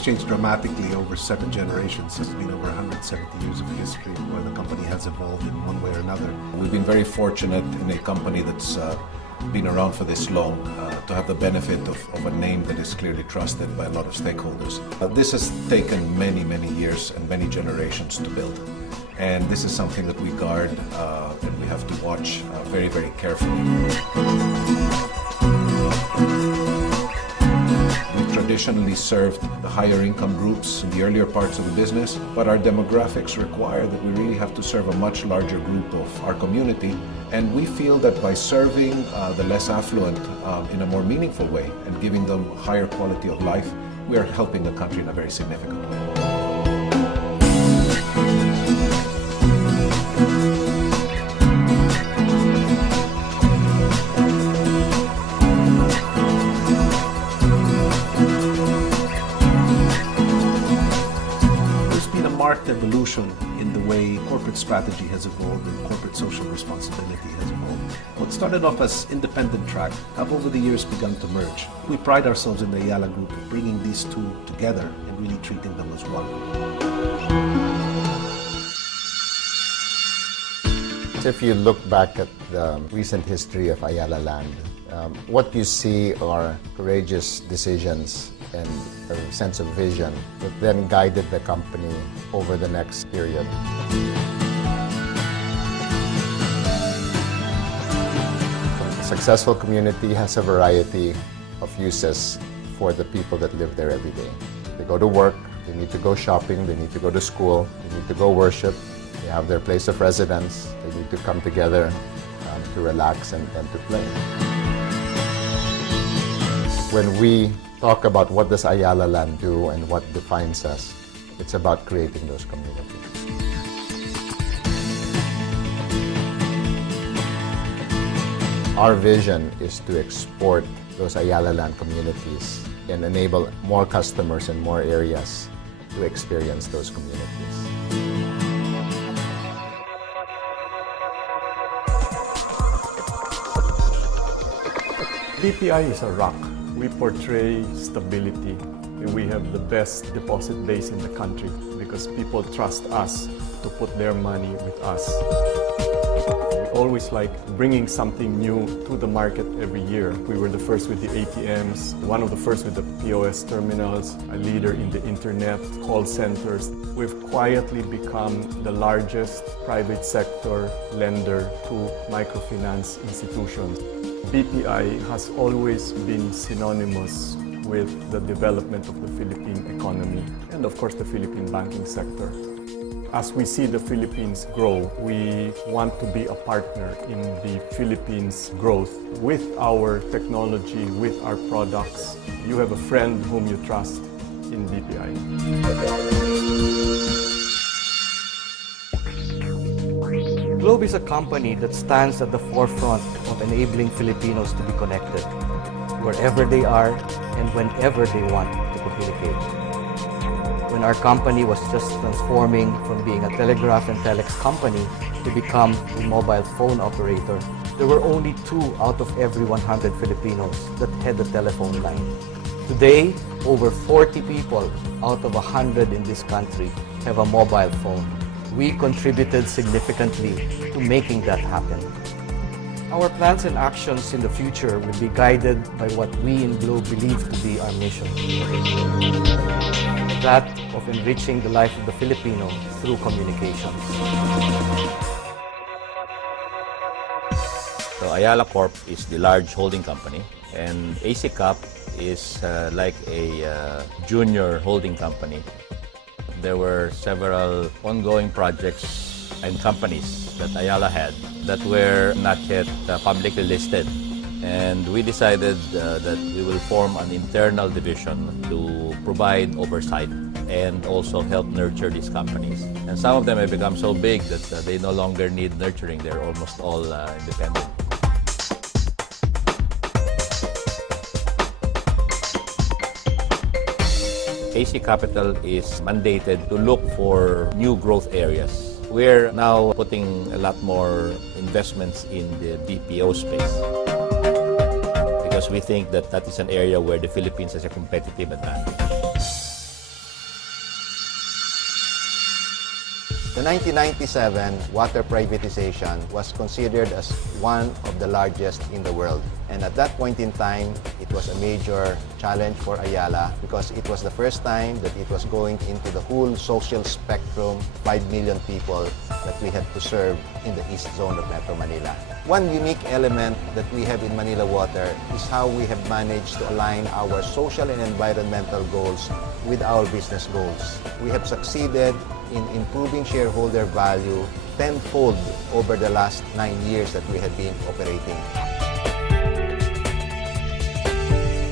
has changed dramatically over 7 generations. It's been over 170 years of history where the company has evolved in one way or another. We've been very fortunate in a company that's been around for this long to have the benefit of a name that is clearly trusted by a lot of stakeholders. This has taken many, many years and many generations to build. And this is something that we guard and we have to watch very, very carefully. We've traditionally served the higher income groups in the earlier parts of the business, but our demographics require that we really have to serve a much larger group of our community. And we feel that by serving the less affluent in a more meaningful way and giving them higher quality of life, we are helping the country in a very significant way. Marked evolution in the way corporate strategy has evolved and corporate social responsibility has evolved. What started off as independent track have over the years begun to merge. We pride ourselves in the Ayala Group of bringing these two together and really treating them as one. If you look back at the recent history of Ayala Land, what you see are courageous decisions and a sense of vision that then guided the company over the next period. A successful community has a variety of uses for the people that live there every day. They go to work, they need to go shopping, they need to go to school, they need to go worship, they have their place of residence, they need to come together to relax and to play. When we talk about what does Ayala Land do and what defines us, it's about creating those communities. Our vision is to export those Ayala Land communities and enable more customers in more areas to experience those communities. BPI is a rock. We portray stability, and we have the best deposit base in the country because people trust us to put their money with us. We always like bringing something new to the market every year. We were the first with the ATMs, one of the first with the POS terminals, a leader in the internet, call centers. We've quietly become the largest private sector lender to microfinance institutions. BPI has always been synonymous with the development of the Philippine economy and of course the Philippine banking sector. As we see the Philippines grow, we want to be a partner in the Philippines' growth with our technology, with our products. You have a friend whom you trust in BPI. Globe is a company that stands at the forefront of enabling Filipinos to be connected, wherever they are and whenever they want to communicate. When our company was just transforming from being a telegraph and telex company to become a mobile phone operator, there were only 2 out of every 100 Filipinos that had a telephone line. Today, over 40 people out of 100 in this country have a mobile phone. We contributed significantly to making that happen. Our plans and actions in the future will be guided by what we in Globe believe to be our mission. That of enriching the life of the Filipino through communications. So Ayala Corp is the large holding company, and AC Cap is like a junior holding company. There were several ongoing projects and companies that Ayala had that were not yet publicly listed. And we decided that we will form an internal division to provide oversight and also help nurture these companies. And some of them have become so big that they no longer need nurturing. They're almost all independent. AC Capital is mandated to look for new growth areas. We're now putting a lot more investments in the BPO space because we think that that is an area where the Philippines has a competitive advantage. The 1997 water privatization was considered as one of the largest in the world. And at that point in time, it was a major challenge for Ayala because it was the first time that it was going into the whole social spectrum, 5 million people that we had to serve in the east zone of Metro Manila. One unique element that we have in Manila Water is how we have managed to align our social and environmental goals with our business goals. We have succeeded in improving shareholder value tenfold over the last 9 years that we have been operating.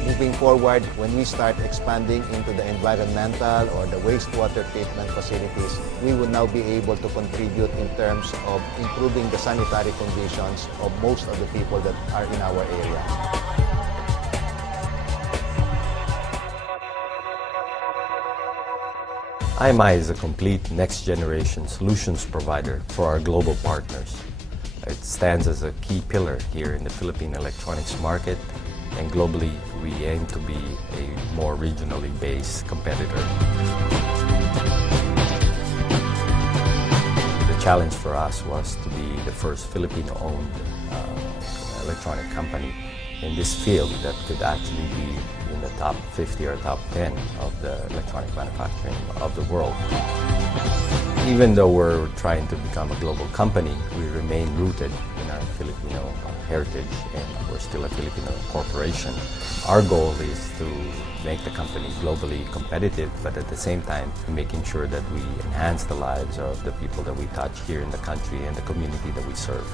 Moving forward, when we start expanding into the environmental or the wastewater treatment facilities, we will now be able to contribute in terms of improving the sanitary conditions of most of the people that are in our area. IMI is a complete next-generation solutions provider for our global partners. It stands as a key pillar here in the Philippine electronics market, and globally we aim to be a more regionally based competitor. The challenge for us was to be the first Filipino-owned electronic company in this field that could actually be in the top 50 or top 10 of the electronic manufacturing of the world. Even though we're trying to become a global company, we remain rooted in our Filipino heritage, and we're still a Filipino corporation. Our goal is to make the company globally competitive, but at the same time making sure that we enhance the lives of the people that we touch here in the country and the community that we serve.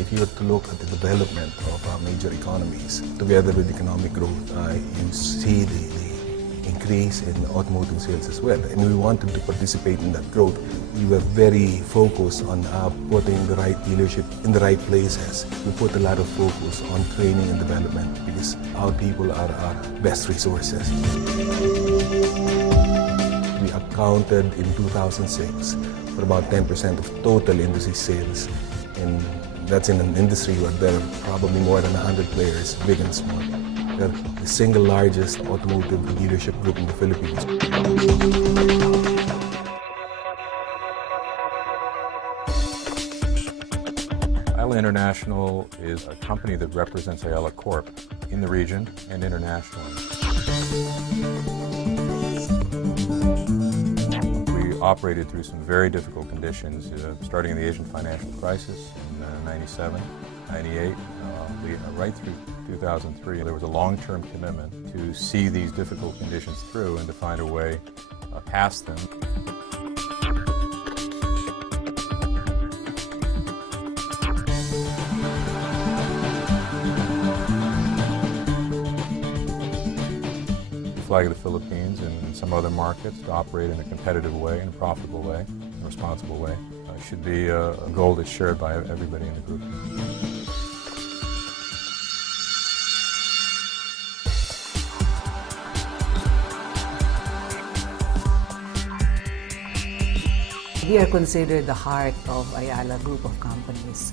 If you were to look at the development of major economies, together with economic growth, you see the increase in automotive sales as well. And we wanted to participate in that growth. We were very focused on putting the right dealership in the right places. We put a lot of focus on training and development because our people are our best resources. We accounted in 2006 for about 10% of total industry sales, and that's in an industry where there are probably more than 100 players, big and small. They're the single largest automotive dealership group in the Philippines. Ayala International is a company that represents Ayala Corp in the region and internationally. We operated through some very difficult conditions, starting in the Asian financial crisis in 97, 98, right through 2003. There was a long-term commitment to see these difficult conditions through and to find a way past them. Flag of the Philippines and some other markets to operate in a competitive way, in a profitable way, in a responsible way. Should be a goal that's shared by everybody in the group. We are considered the heart of Ayala Group of companies.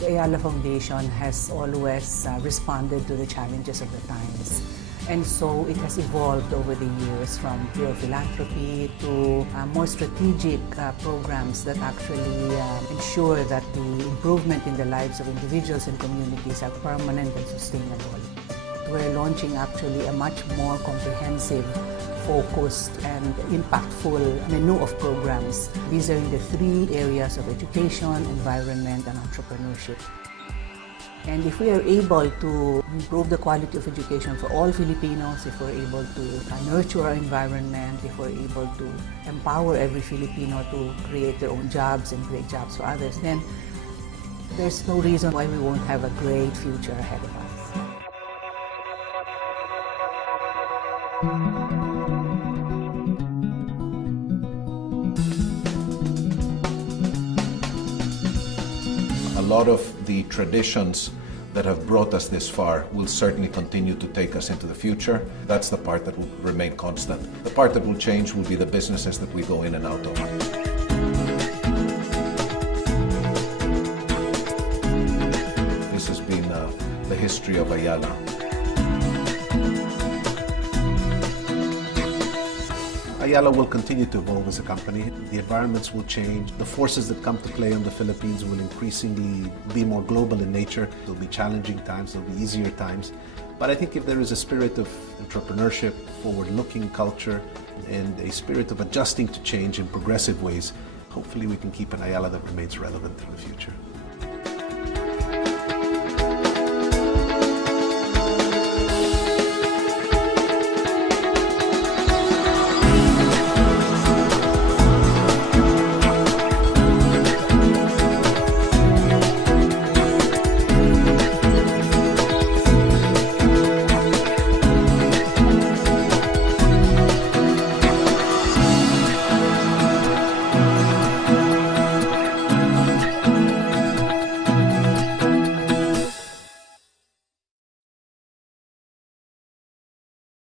The Ayala Foundation has always responded to the challenges of the times. And so it has evolved over the years from pure philanthropy to more strategic programs that actually ensure that the improvement in the lives of individuals and communities are permanent and sustainable. We're launching actually a much more comprehensive, focused and impactful menu of programs. These are in the 3 areas of education, environment and entrepreneurship. And if we are able to improve the quality of education for all Filipinos, if we're able to nurture our environment, if we're able to empower every Filipino to create their own jobs and create jobs for others, then there's no reason why we won't have a great future ahead of us. A lot of the traditions that have brought us this far will certainly continue to take us into the future. That's the part that will remain constant. The part that will change will be the businesses that we go in and out of. This has been the history of Ayala. Ayala will continue to evolve as a company. The environments will change. The forces that come to play on the Philippines will increasingly be more global in nature. There'll be challenging times, there'll be easier times. But I think if there is a spirit of entrepreneurship, forward-looking culture, and a spirit of adjusting to change in progressive ways, hopefully we can keep an Ayala that remains relevant in the future.